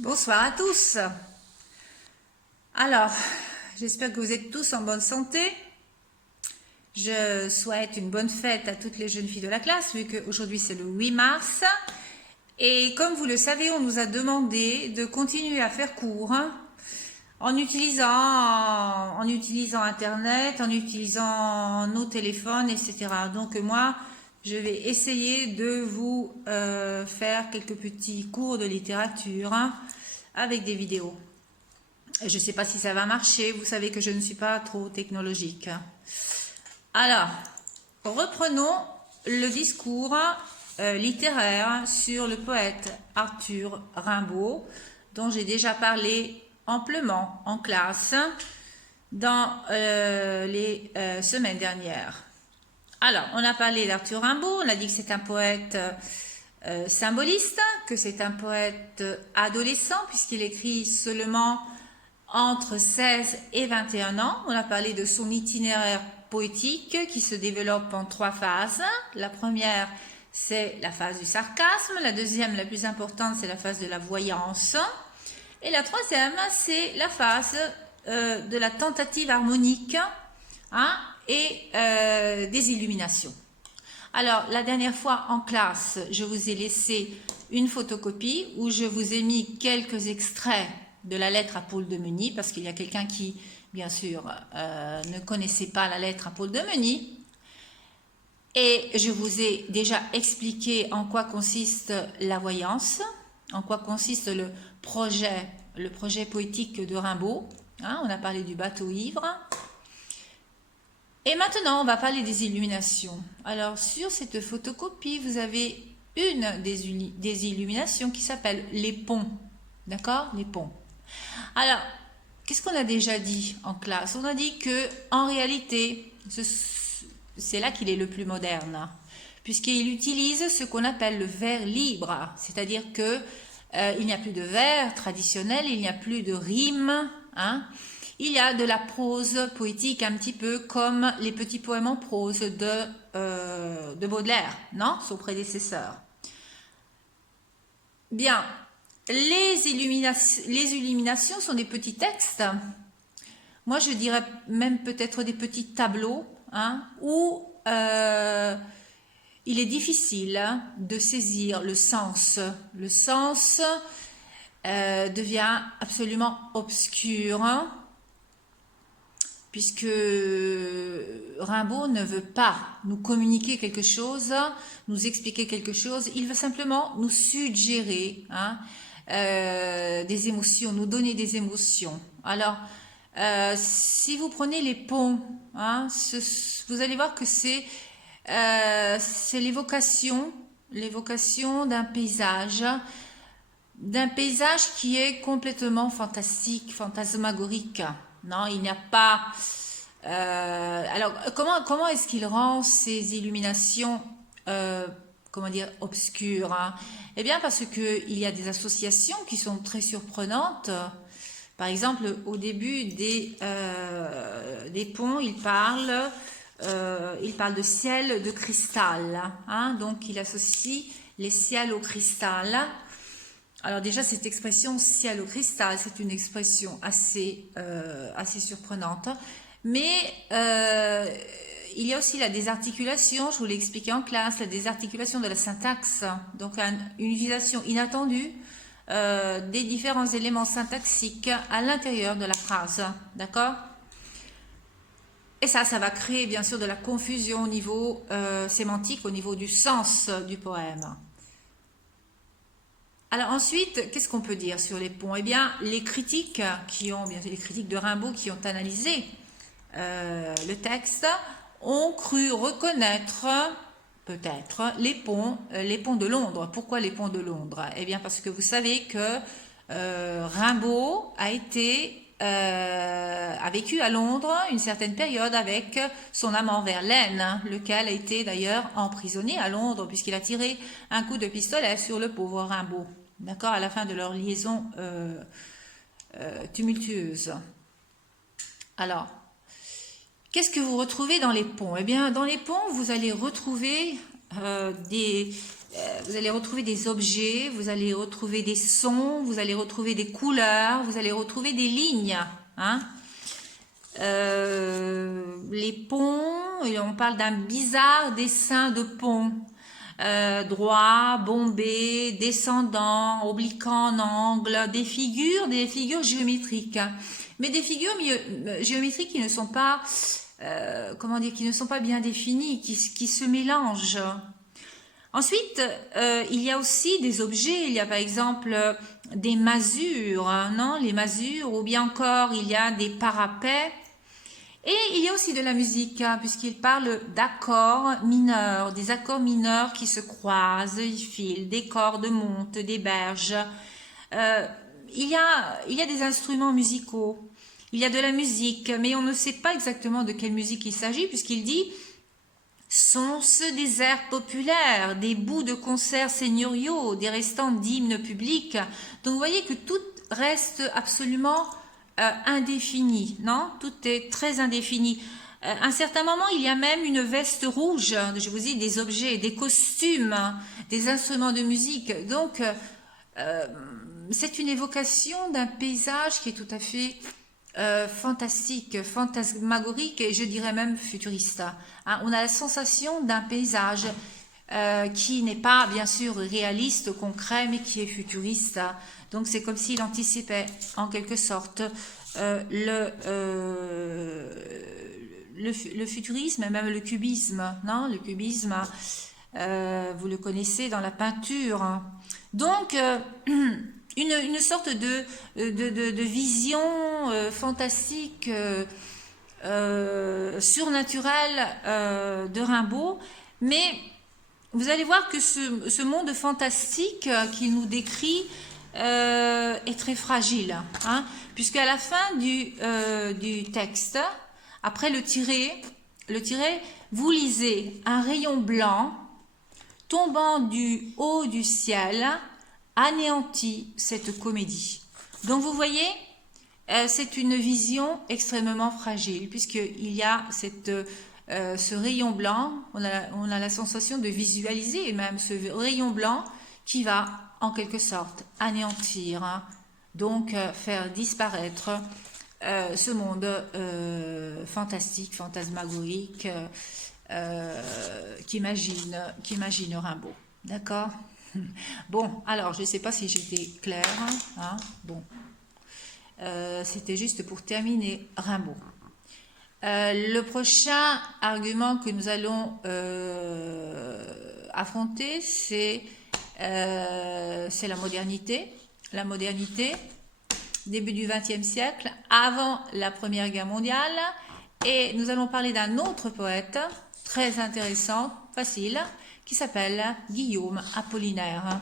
Bonsoir à tous. Alors, j'espère que vous êtes tous en bonne santé. Je souhaite une bonne fête à toutes les jeunes filles de la classe, vu qu'aujourd'hui c'est le 8 mars. Et comme vous le savez, on nous a demandé de continuer à faire cours en utilisant Internet, en utilisant nos téléphones, etc. Donc moi, je vais essayer de vous faire quelques petits cours de littérature avec des vidéos. Je ne sais pas si ça va marcher, vous savez que je ne suis pas trop technologique. Alors, reprenons le discours littéraire sur le poète Arthur Rimbaud, dont j'ai déjà parlé amplement en classe dans les semaines dernières. Alors, on a parlé d'Arthur Rimbaud, on a dit que c'est un poète symboliste, que c'est un poète adolescent, puisqu'il écrit seulement entre 16 et 21 ans. On a parlé de son itinéraire poétique qui se développe en 3 phases. La première, c'est la phase du sarcasme. La deuxième, la plus importante, c'est la phase de la voyance. Et la troisième, c'est la phase de la tentative harmonique et des illuminations. Alors, la dernière fois en classe, je vous ai laissé une photocopie où je vous ai mis quelques extraits de la lettre à Paul de Meuny, parce qu'il y a quelqu'un qui, bien sûr, ne connaissait pas la lettre à Paul de Meuny. Et je vous ai déjà expliqué en quoi consiste la voyance, en quoi consiste le projet poétique de Rimbaud. On a parlé du bateau ivre. Et maintenant, on va parler des illuminations. Alors, sur cette photocopie, vous avez une des illuminations qui s'appelle les ponts. D'accord? Les ponts. Alors, qu'est-ce qu'on a déjà dit en classe? On a dit que, en réalité, c'est là qu'il est le plus moderne, puisqu'il utilise ce qu'on appelle le vers libre, c'est-à-dire que il n'y a plus de vers traditionnel, il n'y a plus de rimes, il y a de la prose poétique un petit peu comme les petits poèmes en prose de Baudelaire, non? Son prédécesseur. Bien, les illuminations sont des petits textes. Moi, je dirais même peut-être des petits tableaux où il est difficile de saisir le sens. Le sens devient absolument obscur puisque Rimbaud ne veut pas nous communiquer quelque chose, nous expliquer quelque chose, il veut simplement nous suggérer des émotions, nous donner des émotions. Alors, si vous prenez les ponts, vous allez voir que c'est l'évocation d'un paysage qui est complètement fantastique, fantasmagorique. Non, il n'y a pas. Alors, comment est-ce qu'il rend ces illuminations, comment dire, obscures? Eh bien, parce qu'il y a des associations qui sont très surprenantes. Par exemple, au début des ponts, il parle de ciel de cristal. Donc, il associe les ciels au cristal. Alors déjà, cette expression ciel au cristal, c'est une expression assez surprenante. Mais il y a aussi la désarticulation, je vous l'ai expliqué en classe, la désarticulation de la syntaxe. Donc une utilisation inattendue des différents éléments syntaxiques à l'intérieur de la phrase. D'accord? Et ça va créer bien sûr de la confusion au niveau sémantique, au niveau du sens du poème. Alors ensuite, qu'est-ce qu'on peut dire sur les ponts? Eh bien, les critiques de Rimbaud qui ont analysé le texte ont cru reconnaître peut-être les ponts de Londres. Pourquoi les ponts de Londres? Eh bien, parce que vous savez que Rimbaud a vécu à Londres une certaine période avec son amant Verlaine, lequel a été d'ailleurs emprisonné à Londres puisqu'il a tiré un coup de pistolet sur le pauvre Rimbaud, d'accord, à la fin de leur liaison tumultueuse. Alors, qu'est-ce que vous retrouvez dans les ponts? Eh bien, dans les ponts, vous allez retrouver vous allez retrouver des objets, vous allez retrouver des sons, vous allez retrouver des couleurs, vous allez retrouver des lignes. Hein. Les ponts, et on parle d'un bizarre dessin de pont. Droit, bombé, descendant, obliquant en angle, des figures géométriques. Mais des figures géométriques qui ne sont pas, comment dire, qui ne sont pas bien définies, qui se mélangent. Ensuite, il y a aussi des objets, il y a par exemple des masures, hein, non, les masures, ou bien encore il y a des parapets. Et il y a aussi de la musique, hein, puisqu'il parle d'accords mineurs, des accords mineurs qui se croisent, ils filent, des cordes montent, des berges. Il y a des instruments musicaux, il y a de la musique, mais on ne sait pas exactement de quelle musique il s'agit, puisqu'il dit sont ceux des airs populaires, des bouts de concerts seigneuriaux, des restants d'hymnes publics. Donc vous voyez que tout reste absolument indéfini, non? Tout est très indéfini. À un certain moment, il y a même une veste rouge, je vous dis, des objets, des costumes, des instruments de musique. Donc, c'est une évocation d'un paysage qui est tout à fait fantastique, fantasmagorique et je dirais même futuriste. Hein, on a la sensation d'un paysage qui n'est pas bien sûr réaliste, concret, mais qui est futuriste. Donc c'est comme s'il anticipait en quelque sorte le futurisme et même le cubisme. Non, le cubisme, vous le connaissez dans la peinture. Donc une sorte de vision fantastique, surnaturelle de Rimbaud, mais vous allez voir que ce monde fantastique qu'il nous décrit est très fragile, hein, puisqu'à la fin du texte, après le tiret, vous lisez un rayon blanc tombant du haut du ciel anéantit cette comédie. Donc vous voyez, c'est une vision extrêmement fragile, puisqu'il y a ce rayon blanc, on a la sensation de visualiser même ce rayon blanc qui va en quelque sorte anéantir, hein, donc faire disparaître ce monde fantastique, fantasmagorique qu'imagine Rimbaud. D'accord? Bon, alors je ne sais pas si j'étais claire, hein, bon, c'était juste pour terminer Rimbaud. Le prochain argument que nous allons affronter, c'est la modernité. La modernité, début du XXe siècle, avant la Première Guerre mondiale. Et nous allons parler d'un autre poète, très intéressant, facile, qui s'appelle Guillaume Apollinaire.